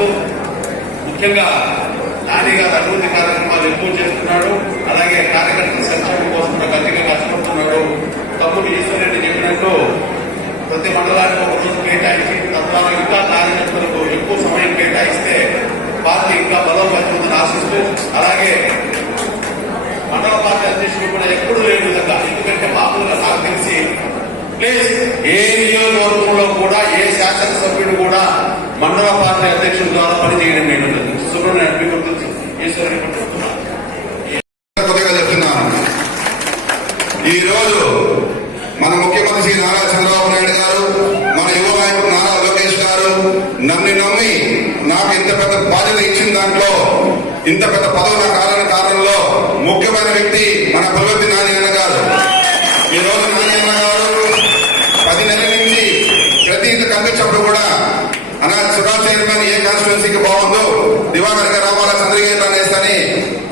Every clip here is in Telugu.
చేస్తూ ముఖ్యంగా నాని గారు అభివృద్ధి కార్యక్రమాలు ఎక్కువ చేస్తున్నాడు. అలాగే కార్యకర్తల సంక్షేమం కోసం గట్టిగా కష్టపడుతున్నాడు. తమ్ముడు ఈశ్వరెడ్డి చెప్పినట్టు ప్రతి మండలానికి ఒక రోజు కేటాయించి తద్వారా ఇంకా కార్యకర్తలకు ఎక్కువ సమయం కేటాయిస్తే పార్టీ ఇంకా బలం బలోపేతమని ఆశిస్తూ అలాగే మండల పార్టీ అధ్యక్షుడు కూడా ఎప్పుడు లేని విధంగా ఎందుకంటే మామూలుగా నాకు తెలిసి ప్లీజ్ ఏ నియోజకవర్గంలో కూడా ఏ శాసనసభ్యుడు కూడా మండల పార్టీ అధ్యక్షుల ద్వారా పనిచేయడం నేను సుబ్రహ్మణ్యం మీకు గుర్తు చెప్తున్నాను. ఈ రోజు మన ముఖ్యమంత్రి శ్రీ నారా చంద్రబాబు నాయుడు గారు మన యువ నాయకుడు నారా లోకేష్ గారు నన్ను నమ్మి నాకు ఇంత పెద్ద బాధ్యత ఇచ్చిన దాంట్లో ఇంత పెద్ద పదవి నాకు రాలని కారణంలో ముఖ్యమైన వ్యక్తి మన పులవర్తి నాని అన్న గారు. ఈ రోజు నాని అన్న గారు పది నెలల నుంచి ప్రతి ఇంత కనిపించినప్పుడు కూడా అన్న సుభాష్ చైర్మన్ ఏ కాన్స్టిట్యున్సీకి బాగుందో దివాకర్ గారు రావాలా చంద్రగిరి అనేసి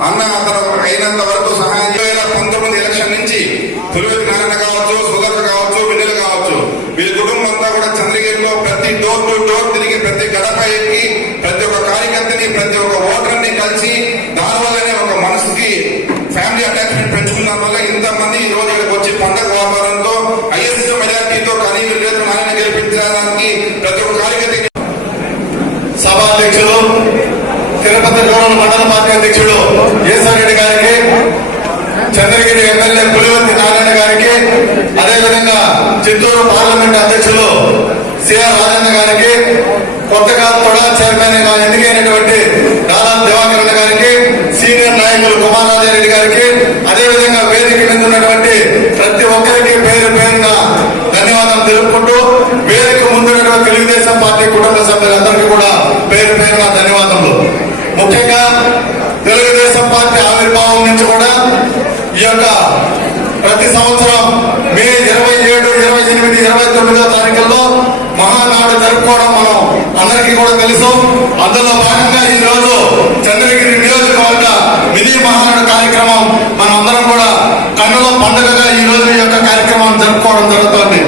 అన్న అతను అయినంత వరకు సహాయం వేల పంతొమ్మిది ఎలక్షన్ నుంచి తొలి నారాయణ కావచ్చు సుధర్ కావచ్చు వెన్నెల కావచ్చు. వీళ్ళ కుటుంబం అంతా కూడా చంద్రగిరిలో ప్రతి డోర్ టు డోర్ తిరిగి ప్రతి గడప ఎక్కి ప్రతి ఒక్క కార్యకర్తని ప్రతి ఒక్క ఓటర్ని కలిసి దానివల్లనే ఒక మనసుకి ఫ్యామిలీ అటాచ్మెంట్ పెంచుకున్న వల్ల ఇంతమంది ఈ రోజు ఇక్కడికి వచ్చి పండగ వ్యాపారంతో హైయెస్ట్ మెజార్టీతో కానీ వీళ్ళు నారాయణ గెలిపించడానికి ప్రతి ఒక్క కార్యకర్తకి సభాధ్యక్షులు తిరుపతి రూరల్ మండల పార్టీ అధ్యక్షుడు రెడ్డి గారికి చంద్రగిరి ఎమ్మెల్యే పులివర్తి నారాయణ గారికి అదేవిధంగా చిత్తూరు పార్లమెంట్ అధ్యక్షులు సిఆర్ రాజన్న గారికి కొత్తగా తొడా చైర్మన్ ఎన్నికైనటువంటి దాదా దివాకరణ గారికి సీనియర్ నాయకులు కుమారాజారెడ్డి గారికి అదేవిధంగా వేదిక మీద ఉన్నటువంటి ప్రతి ఒక్కరికి పేరు పేరున ధన్యవాదాలు తెలుపుకుంటూ వేదిక ముందున్నటువంటి తెలుగుదేశం పార్టీ కుటుంబ సభ్యులందరికీ కూడా పేరు పేరున ధన్యవాదములు. ముఖ్యంగా తెలుగుదేశం పార్టీ ఆవిర్భావం నుంచి కూడా ఈ యొక్క ప్రతి సంవత్సరం మే ఇరవై ఏడు ఇరవై ఎనిమిది ఇరవై తొమ్మిదో తారీఖుల్లో మహానాడు జరుపుకోవడం మనం అందరికీ కూడా తెలుసు. అందులో భాగంగా ఈ రోజు చంద్రగిరి నియోజకవర్గ మినీ మహానాడు కార్యక్రమం మనం అందరం కూడా కన్నుల పండుగగా ఈ రోజు యొక్క కార్యక్రమం జరుపుకోవడం జరుగుతోంది.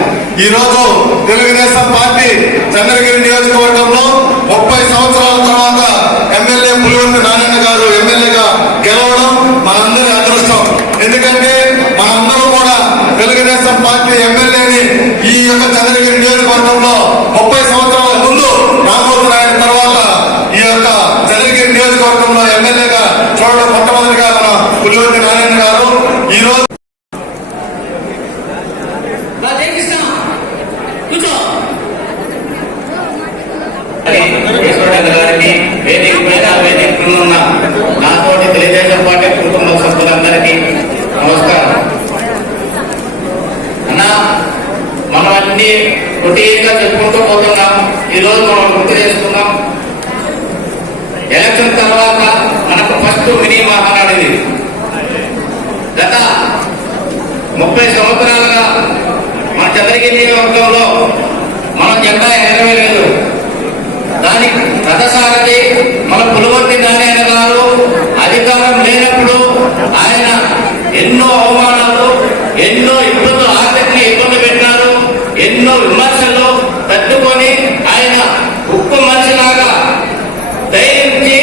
ఈ రోజు తెలుగుదేశం పార్టీ చంద్రగిరి నియోజకవర్గంలో ముప్పై సంవత్సరాల తర్వాత ఎమ్మెల్యే పులివర్తి నారాయణ గారు ఎమ్మెల్యేగా గెలవడం మనందరి అదృష్టం. ఎందుకంటే మనందరం కూడా తెలుగుదేశం పార్టీ ఎమ్మెల్యేని ఈ యొక్క చంద్రగిరి నియోజకవర్గంలో ముప్పై సంవత్సరాల ముందు రామోజు నాయుడు తర్వాత ఈ యొక్క చంద్రగిరి నియోజకవర్గంలో ఎమ్మెల్యేగా చూడడం మొట్టమొదటిగా మన పులివర్తి నారాయణ గారు ఈ రోజు జయకృష్ణ కూర్చో ఈశ్వరుడు గారికి వేదిక మీద వేదిక క్రింద ఉన్న నాతోటి తెలుగుదేశం పార్టీ కుటుంబ సభ్యులందరికీ నమస్కారం అన్న మనం అన్ని రొటీన్గా చెప్పుకుంటూ పోతున్నాం ఈ రోజు మనం గుర్తు చేసుకున్నాం ఎలక్షన్ తర్వాత మనకు ఫస్ట్ మినీ మహానాడు ఇది గత ముప్పై సంవత్సరాలుగా మన చంద్రగిరి నియోజకవర్గంలో మనం జెండా ఎగరవేయలేదు దానికి రథసారథి మన పులవర్తి నారాయణ గారు అధికారం లేనప్పుడు ఆయన ఎన్నో అవమానాలు ఎన్నో ఇబ్బందులు ఆసక్తి ఇబ్బంది పెట్టారు ఎన్నో విమర్శలు తట్టుకొని ఆయన ఉప్పు మనిషిలాగా ధైర్యించి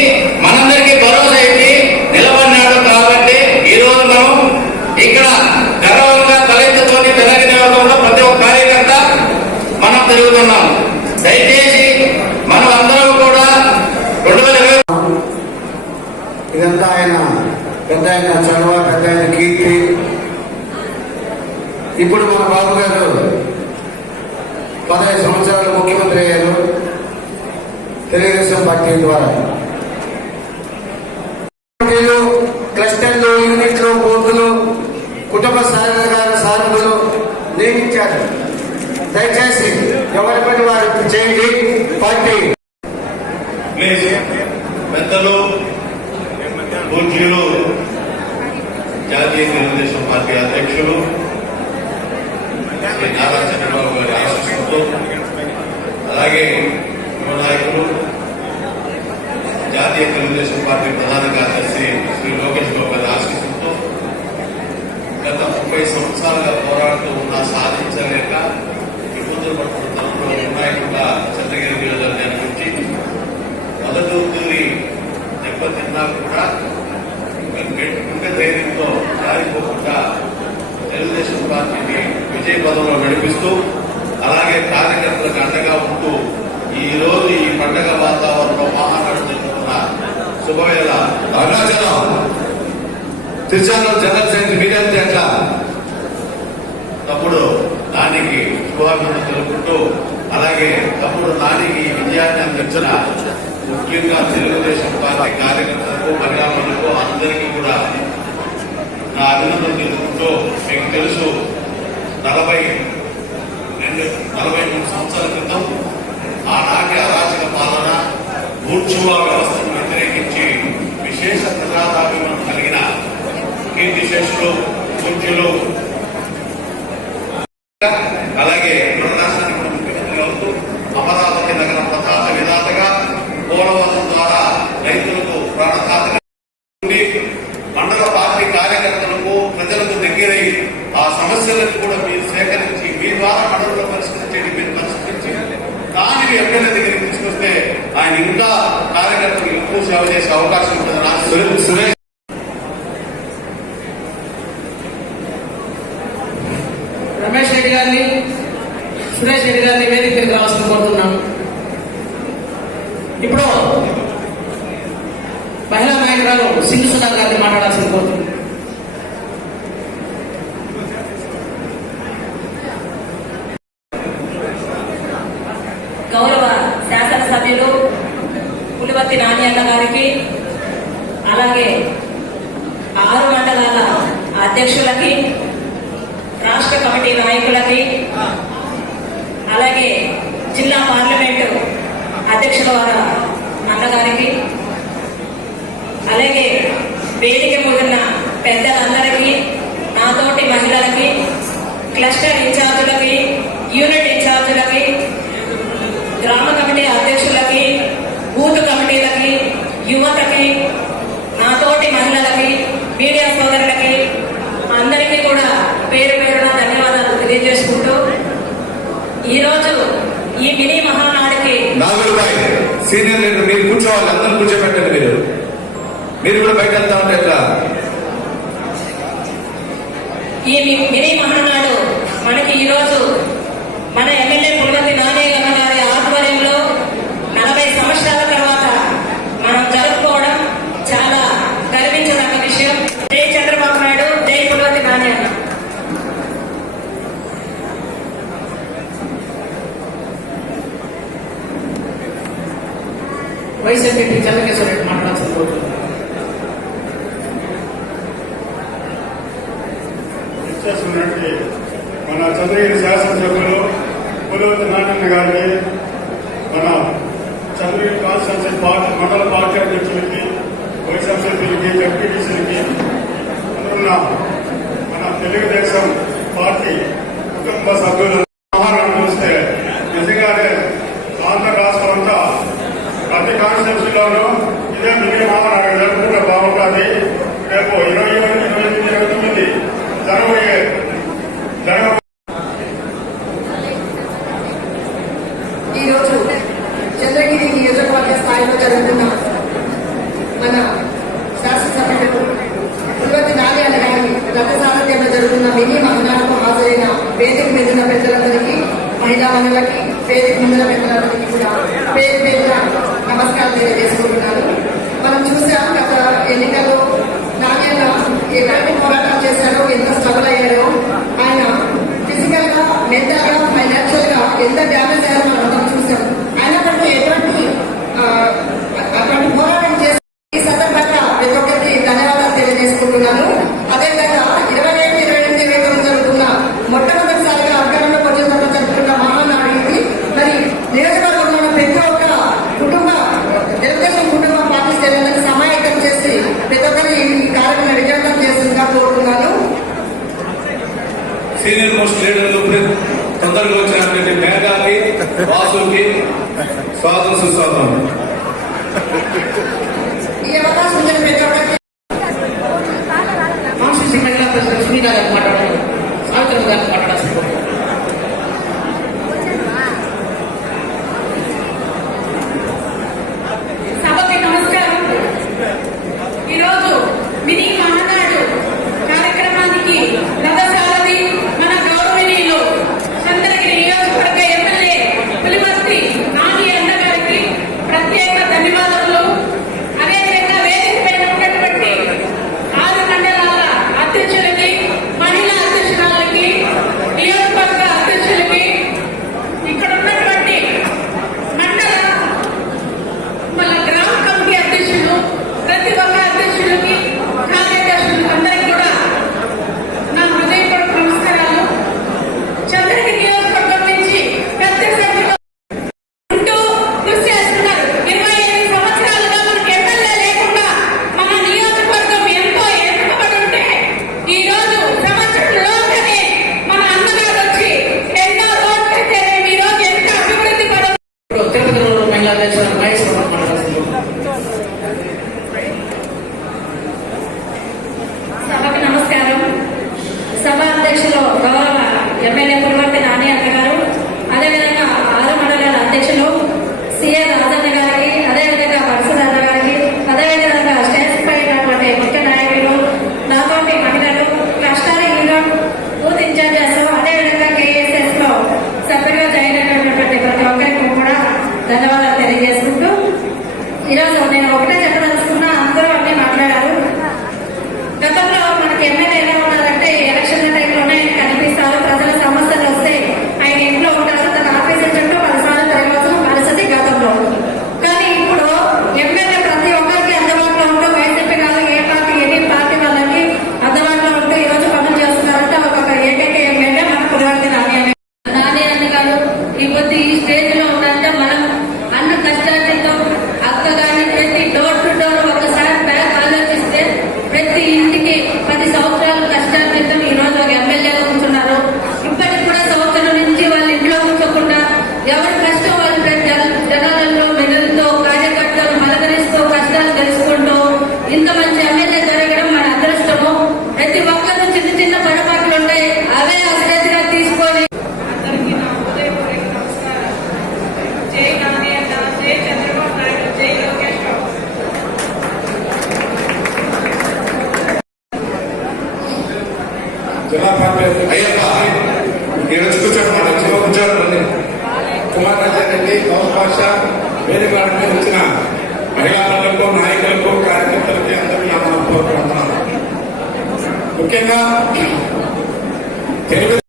మనందరికీ భరోసా ఇచ్చి నిలబడినాడు కాబట్టి ఈ రోజు మనం ఇక్కడ గర్వంగా తలెత్తుకొని తెలంగాణ నియోజకవర్గంలో ప్రతి ఒక్క కార్యకర్త మనం తిరుగుతున్నాం దయచేసి మనం అందరం కూడా రెండు వేల ఇరవై ఇదంతా ఆయన పెద్ద ఆయన చొరవ పెద్ద ఆయన కీర్తి. ఇప్పుడు మన బాబు గారు పదహైదు సంవత్సరాలు ముఖ్యమంత్రి అయ్యారు. తెలుగుదేశం పార్టీ ద్వారా. క్లస్టర్లు యూనిట్లు బోర్డులు కుటుంబ సహకార సాధకులు నియమించారు. దయచేసి ఎవరి పని వారు చేయండి. పార్టీ ప్లీజ్ పెద్దలు పూజ్యులు జాతీయ తెలుగుదేశం పార్టీ అధ్యక్షులు నారా చంద్రబాబు గారి ఆలోచనతో అలాగే యువ నాయకులు జాతీయ తెలుగుదేశం పార్టీ ప్రధాన కార్యదర్శి శ్రీ లోకేష్ బాబు గారి ఆశీస్సులతో గత ముప్పై సంవత్సరాలుగా పోరాడుతూ ఉన్నా సాధించలేక నలభై రెండు నలభై మూడు సంవత్సరాల క్రితం ఆ ఆనాటి అరాచక పాలన బూర్చువా వ్యవస్థను వ్యతిరేకించి విశేష ప్రజాదాభిమం కలిగిన కీర్తి శేషులు బూర్జులు అలాగే మన రాష్ట్రానికి ముఖ్యమంత్రి అవుతూ అమరావతి నగర ప్రతాప విధాతగా పోలవరం ద్వారా రైతులకు ప్రాణఘాతగా అవకాశం ఉంటుంది సురేష్ రమేష్ రెడ్డి గారిని సురేష్ రెడ్డి గారిని వేదికకి రావాల్సిన కోరుతున్నాం ఇప్పుడు మహిళా నాయకురాలు సింధు సుధాకర్ గారిని మాట్లాడాల్సిన కోరుతున్నాం వేదిక ముందున్న పెద్దలందరికీ నాతోటి మహిళలకి క్లస్టర్ ఇన్ఛార్జులకి యూనిట్ ఇన్ఛార్జులకి గ్రామ కమిటీ అధ్యక్షులకి బూత్ కమిటీలకి యువతకి నాతోటి మహిళలకి మీడియా సోదరులకి అందరికీ కూడా పేరు పేరున ధన్యవాదాలు తెలియజేసుకుంటూ ఈరోజు ఈ మినీ మహానాడికి సీనియర్ లీడర్ మీరు కూర్చోవాలి అందరూ కూర్చోబెట్టండి మీరు. మీరు కూడా బయట వెళ్తా ఉంటే ఎట్లా? ఈ మహానాడు మనకి ఈరోజు మన ఎమ్మెల్యే పుల్గతి నానయ్య గారి ఆధ్వర్యంలో నలభై సంవత్సరాల తర్వాత మనం జరుపుకోవడం చాలా గర్వించదగ్గ విషయం. జై చంద్రబాబు నాయుడు జై పుల్గతి నానయ్య వైసీపీ కాన్సెప్ట్ లోను ఇదే మిగిలిన భావన కూడా బాగుంటుంది రేపు ఇరవై the damage భాష వేరే వాడి వచ్చిన మహిళలకు నాయకులకు కార్యకర్తలకి అందరికీ మనం కోరుకుంటున్నాం ముఖ్యంగా తెలుగు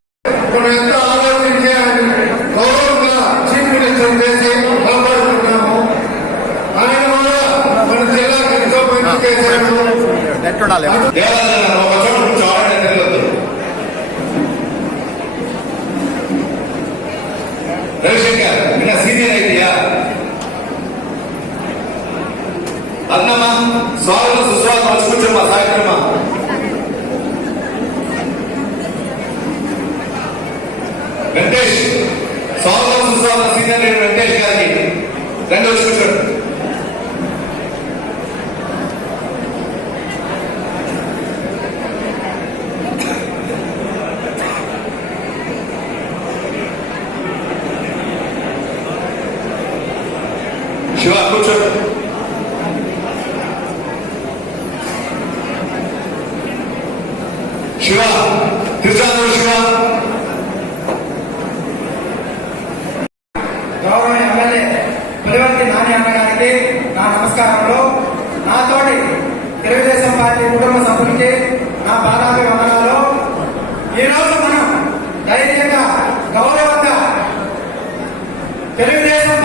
సాగుల సుస్వాల సీనియర్ లీడర్ వెంకటేష్ గారికి రెండు వచ్చి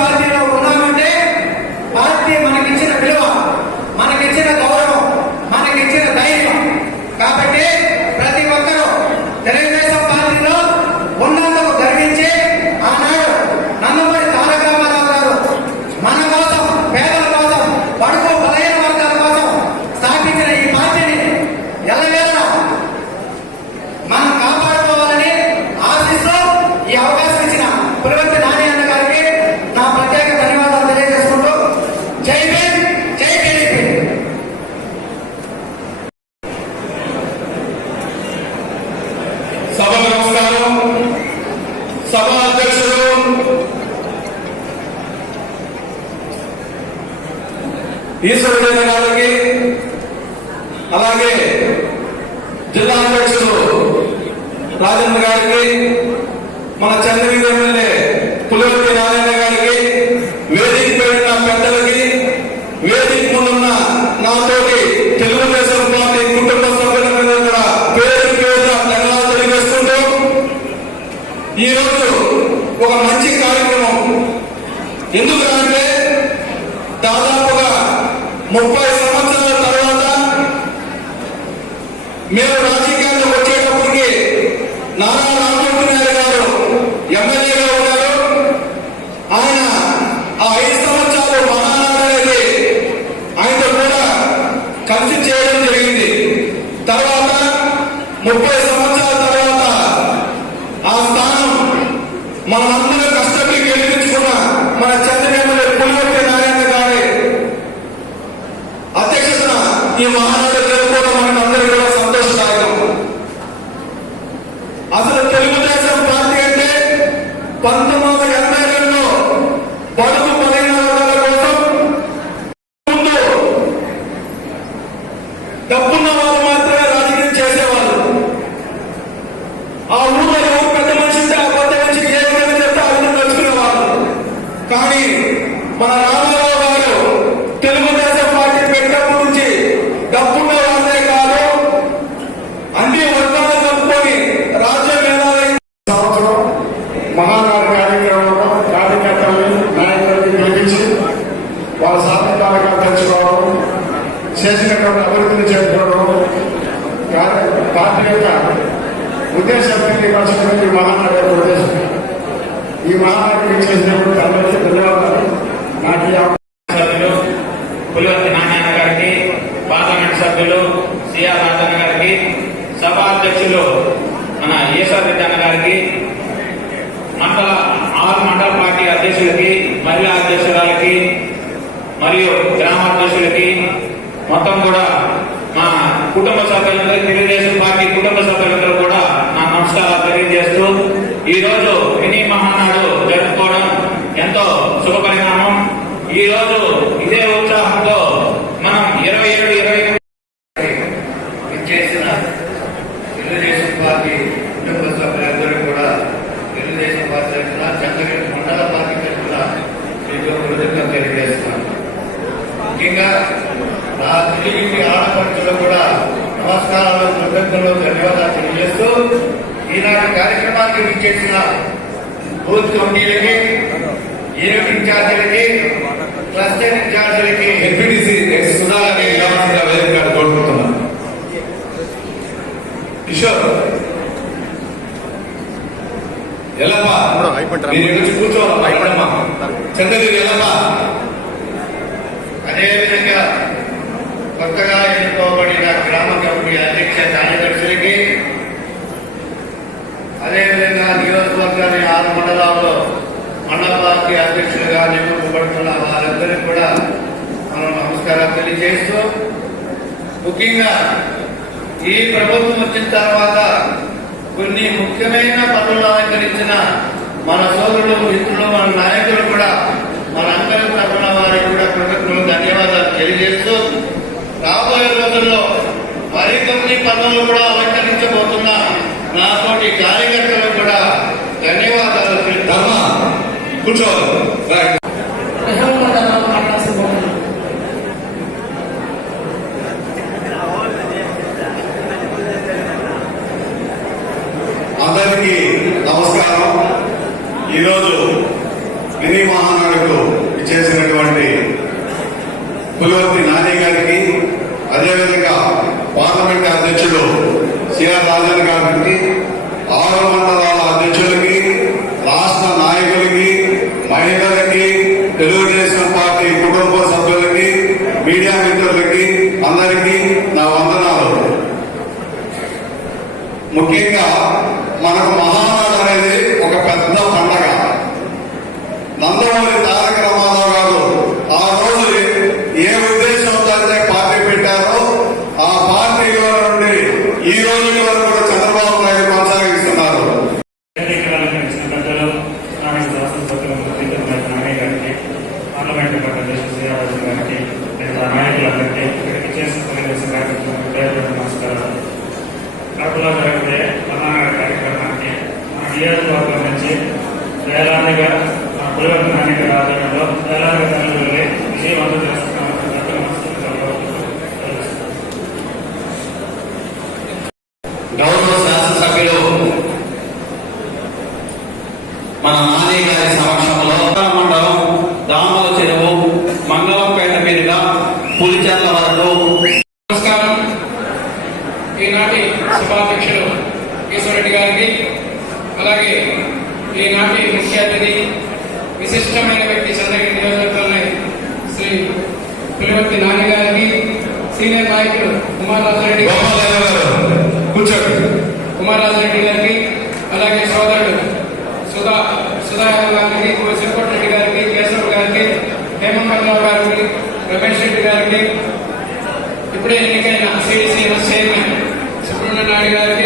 ಪಾರ್ಟಿಯವರು ఈశ్వరుడైన గారికి అలాగే జిల్లా అధ్యక్షుడు రాజేంద్ర గారికి మన చంద్రగిరి ఎమ్మెల్యే పులివెల్లి సభాధ్యక్షులు మన ఈశ్వర్ రెడ్డి అన్న గారికి మండల ఆరు మండల పార్టీ అధ్యక్షులకి మహిళా అధ్యక్షురాలకి మరియు గ్రామాధ్యక్షులకి మొత్తం కూడా మా కుటుంబ సభ్యులందరూ తెలుగుదేశం పార్టీ కుటుంబ సభ్యులందరూ కూడా నా నమస్కారాలు తెలియజేస్తూ ఈ రోజు మినీ మహానాడు జరుపుకోవడం ఎంతో శుభపరిణామం. ఈ రోజు ఇదే ఉత్సాహంతో మనం ఇరవై ఏడు ఇరవై చేసిన తెలుగుదేశం పార్టీ కుటుంబ సభ్యులందరూ కూడా తెలుగుదేశం పార్టీ తరఫున చంద్రగిరి మండల పార్టీ తరఫున మీకు కృతజ్ఞత తెలియజేస్తున్నాను ముఖ్యంగా నా తెలుగు ఆడపడుచులు కూడా నమస్కారాలు కృతజ్ఞతలు ధన్యవాదాలు తెలియజేస్తూ ఈనాటి కార్యక్రమానికి విచ్చేసిన బూత్ కమిటీలకి యూనిట్ ఇన్ఛార్జీలకి క్లస్టర్ ఇన్ఛార్జీలకి ఎంపీటీసీ ఎక్స్ సుధారాన్ని వేదిక కోరుకుంటున్నాను. కిషోర్ ఎల్లమ్మా మీరు ఎక్కడమ్మా చంద్రగిరి ఎల్లమ్మా అదేవిధంగా కొత్తగా ఎన్నుకోబడిన గ్రామ కమిటీ అధ్యక్ష కార్యదర్శులకి అదేవిధంగా నియోజకవర్గాన్ని ఆరు మండలాల్లో మండల పార్టీ అధ్యక్షులుగా నియమింపబడుతున్న వారందరికీ కూడా మనం నమస్కారం తెలియజేస్తూ ముఖ్యంగా ఈ ప్రభుత్వం వచ్చిన తర్వాత కొన్ని ముఖ్యమైన పనులు అలంకరించిన మన సోదరులు మిత్రులు మన నాయకులు కూడా మన అందరి తరఫున వారికి కూడా కృతజ్ఞతలు ధన్యవాదాలు తెలియజేస్తూ రాబోయే రోజుల్లో మరికొన్ని పనులు కూడా అలంకరించబోతున్న. నాతోటి కార్యకర్తలు కూడా ధన్యవాదాలు ధర్మ తెలుపుతాను కూర్చోవాలి రైట్ ప్రజాపంగా మాట్లాడాల్సిన కోరుతున్నాను. అందరికీ నమస్కారం. ఈరోజు మినీ మహానాడుకు ఇచ్చేసినటువంటి పులివర్తి నాని గారికి అదేవిధంగా పార్లమెంట్ అధ్యక్షుడు సిఆర్ రాజన్ గారికి ఆరు వందల అధ్యక్షులకి రాష్ట్ర నాయకులకి మహిళలకి తెలుగుదేశం పార్టీ కుటుంబ సభ్యులకి మీడియా మిత్రులకి అందరికీ నా వందనాలు ముఖ్యంగా మనకు మహానాడు అనేది ఒక పెద్ద పండగ నందమూరి తారక రామారావు గారు ఆ రోజు ఏ ఉద్దేశంతో అయితే పార్టీ పెట్టారో ఆ పార్టీలో నుండి ఈ రోజు వరకు కూడా చంద్రబాబు నాయుడు కొనసాగిస్తున్నారు ఎన్నికలంకరించిన పెద్దలు స్థానిక శాసనసభ్యులు ముఖ్యమంత్రి నాని గారికి పార్లమెంటు అధ్యక్షుడు శ్రీరాజు గారికి మిగతా నాయకులందరికీ ఇక్కడికి చేసిన తెలుగుదేశం కార్యక్రమం పేరు నమస్కారాలు కడపలో జరిగే ప్రధాన కార్యక్రమానికి మన నియోజకవర్గం నుంచి వేలాదిగా మా పులివర్తి నాని గారి ఆధ్వర్యంలో వేలాది తరలి వెళ్ళి విజయవంతం చేస్తున్నామని చెప్పి నమస్కారాలు తెలుస్తున్నాను. గౌరవ శాసనసభ్యులు మన నాని గారి సమక్షంలో మండలం దామల చెరువు మంగళంపేట మీదుగా పులిచెర్ల వరకు నమస్కారం ఈనాటి సభాధ్యక్షులు ఈశ్వరెడ్డి గారికి అలాగే ఈనాటి ముఖ్య అతిథి విశిష్టమైన వ్యక్తి చంద్రగిరి నియోజకవర్గంలో శ్రీ పులివర్తి నాని గారికి సీనియర్ నాయకులు కుమార్ రాజరెడ్డి గారికి గోపాలయ్య గారు కూర్చోండి కుమారరాజరెడ్డి గారికి అలాగే సోదరుడు సుధా సుధాకర్ గారికి శంకోట్ రెడ్డి గారికి కేశవ్ గారికి హేమంతరావు గారికి రమేష్ రెడ్డి గారికి ఇప్పుడే ఎన్నికైన సిడిసి చైర్మన్ సుబ్రహ్మణ్య నాయుడు గారికి